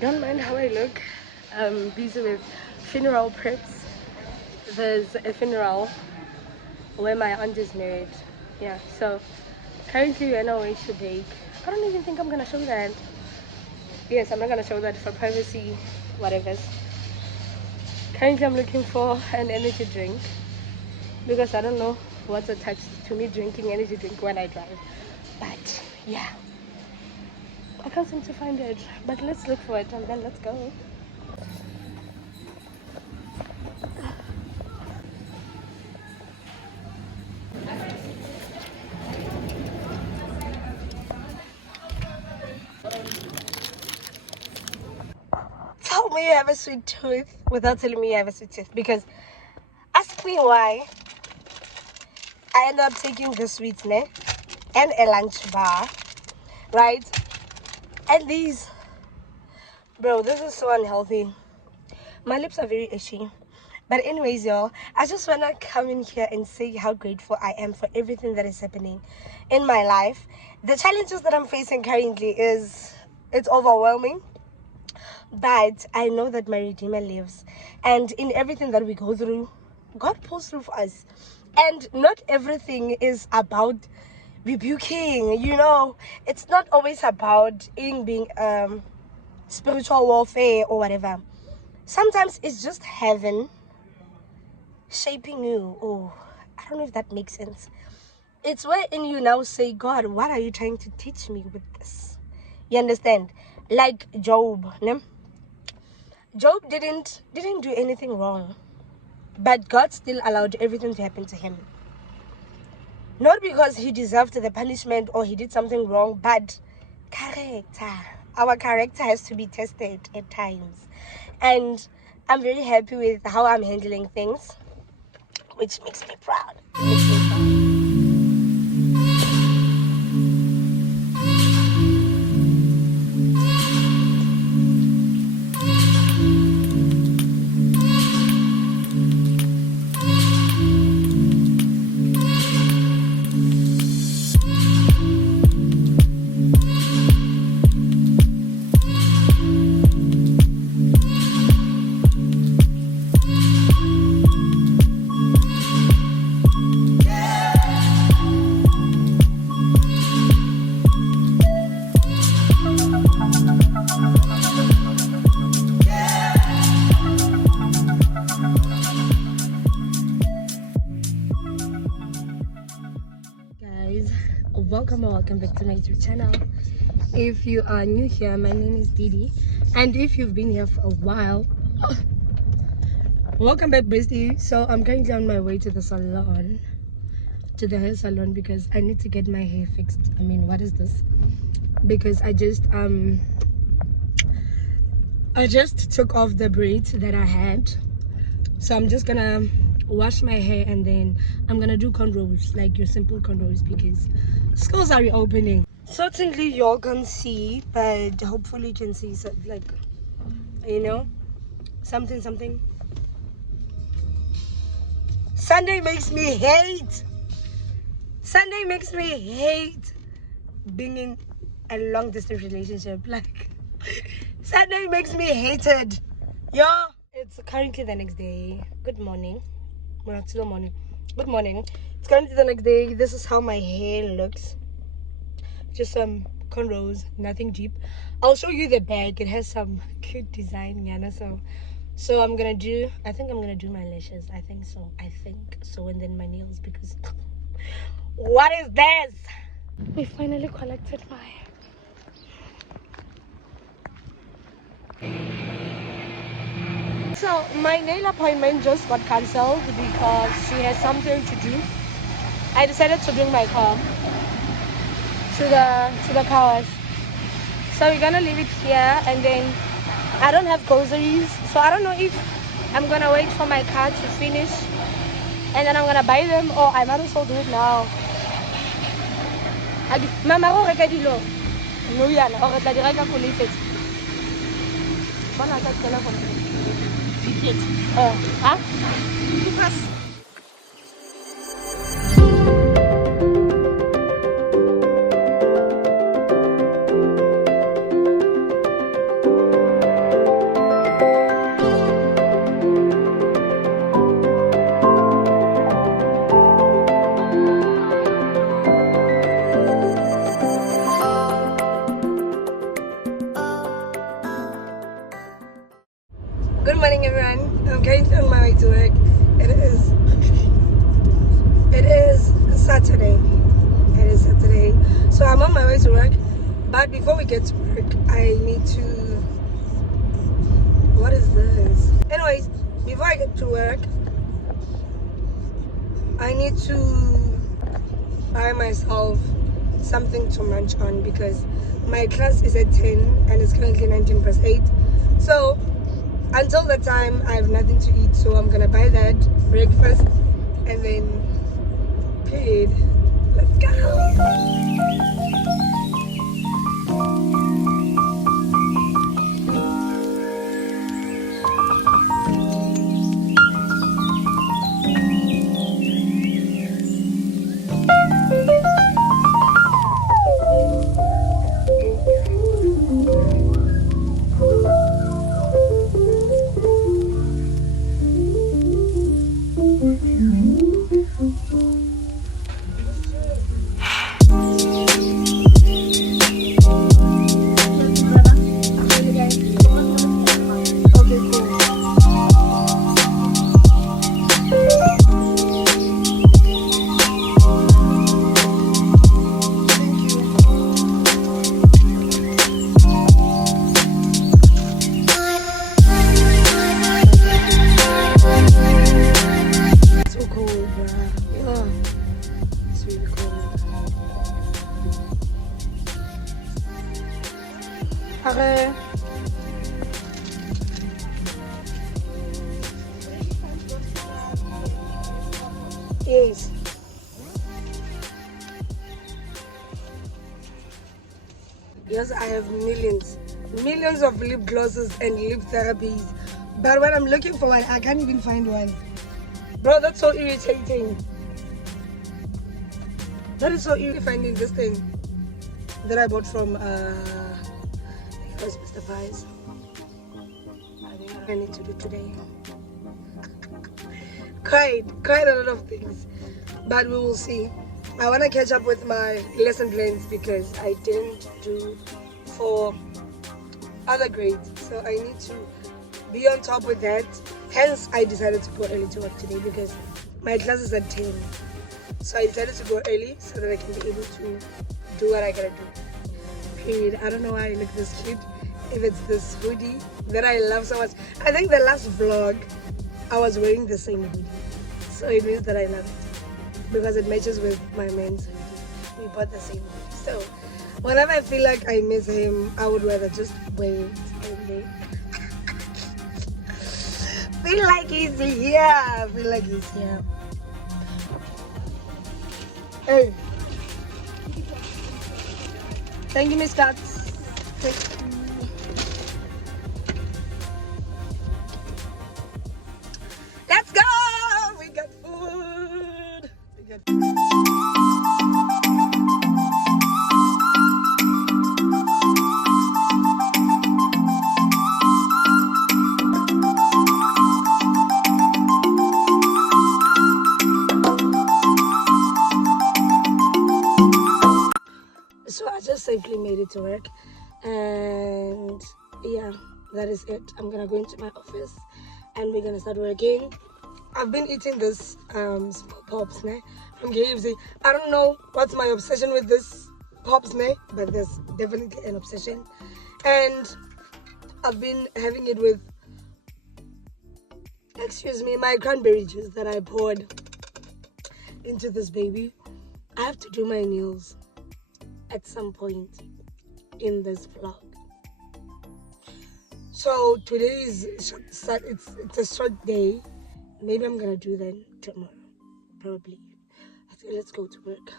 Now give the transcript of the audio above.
Don't mind how I look. I'm busy with funeral preps. There's a funeral where my aunt is married. Yeah, so currently we're on our way to bake. I don't even think I'm gonna show that. Yes, I'm not gonna show that for privacy, whatever. Currently I'm looking for an energy drink because I don't know what's attached to me drinking energy drink when I drive. But yeah, I can't seem to find it. But let's look for it and then let's go. Tell me you have a sweet tooth without telling me you have a sweet tooth, because ask me why I end up taking the sweets and a lunch bar, right? And these, bro, this is so unhealthy. My lips are very itchy. But anyways, y'all, I just want to come in here and say how grateful I am for everything that is happening in my life. The challenges that I'm facing currently it's overwhelming. But I know that my Redeemer lives. And in everything that we go through, God pulls through for us. And not everything is about rebuking, It's not always about being spiritual warfare or whatever. Sometimes it's just heaven shaping you. Oh, I don't know if that makes sense. It's wherein you now say, God, what are you trying to teach me with this? You understand? Like Job, ne? Job didn't do anything wrong, but God still allowed everything to happen to him. Not because he deserved the punishment or he did something wrong, but character. Our character has to be tested at times. And I'm very happy with how I'm handling things, which makes me proud. Welcome back to my YouTube channel. If you are new here, my name is Didi, and if you've been here for a while, welcome back, bestie. So I'm currently on my way to the salon, to the hair salon, because I need to get my hair fixed. I mean, what is this? Because I just took off the braids that I had, so I'm just gonna wash my hair and then I'm gonna do cornrows, like your simple cornrows, because schools are reopening. Certainly y'all can see, but hopefully you can see something, like, something. Sunday makes me hate being in a long distance relationship. Like, Sunday makes me hated. It's currently the next day. Good morning. Well, it's still morning. Good morning. It's currently the next day. This is how my hair looks. Just some cornrows, nothing deep. I'll show you the bag. It has some cute design, so I'm gonna do, I think I'm gonna do my lashes. I think so, and then my nails, because what is this? We finally collected my So my nail appointment just got cancelled because she has something to do. I decided to bring my car to the car wash. So we're gonna leave it here, and then I don't have groceries, so I don't know if I'm gonna wait for my car to finish and then I'm gonna buy them, or I might as well do it now. Mama, go reka dilo. No yana, o re tla di reka ko leifetse. Bona ka tsena go Good morning, everyone. I'm currently on my way to work. It is Saturday. It is Saturday. So I'm on my way to work. But before we get to work, I need to... What is this? Anyways, before I get to work, I need to buy myself something to munch on because my class is at 10 and it's currently 19+8. So until that time, I have nothing to eat. So I'm gonna buy that breakfast and then period. Let's go. Okay. Yes. Yes, I have millions of lip glosses and lip therapies. But when I'm looking for one, I can't even find one. Bro, that's so irritating. That is so irritating finding this thing that I bought from Mr. Pies. I think I need to do today. Quite a lot of things, but we will see. I want to catch up with my lesson plans because I didn't do for other grades, so I need to be on top with that. Hence, I decided to go early to work today because my class is at 10. So I decided to go early so that I can be able to do what I gotta do. Period. I don't know why I look this cute. If it's this hoodie that I love so much. I think the last vlog I was wearing the same hoodie. So it means that I love it. Because it matches with my man's hoodie. We bought the same hoodie. So whenever I feel like I miss him, I would rather just wear it and then feel like he's here. Feel like he's here. Hey. Thank you, Miss Katz. Let's go! We got food. So I just safely made it to work, and yeah, that is it. I'm gonna go into my office and we're gonna start working. I've been eating this small pops from KFC. I don't know what's my obsession with this pops but there's definitely an obsession, and I've been having it with, excuse me, my cranberry juice that I poured into this baby. I have to do my nails at some point in this vlog. So today is it's a short day. Maybe I'm gonna do that tomorrow, probably. Let's go to work.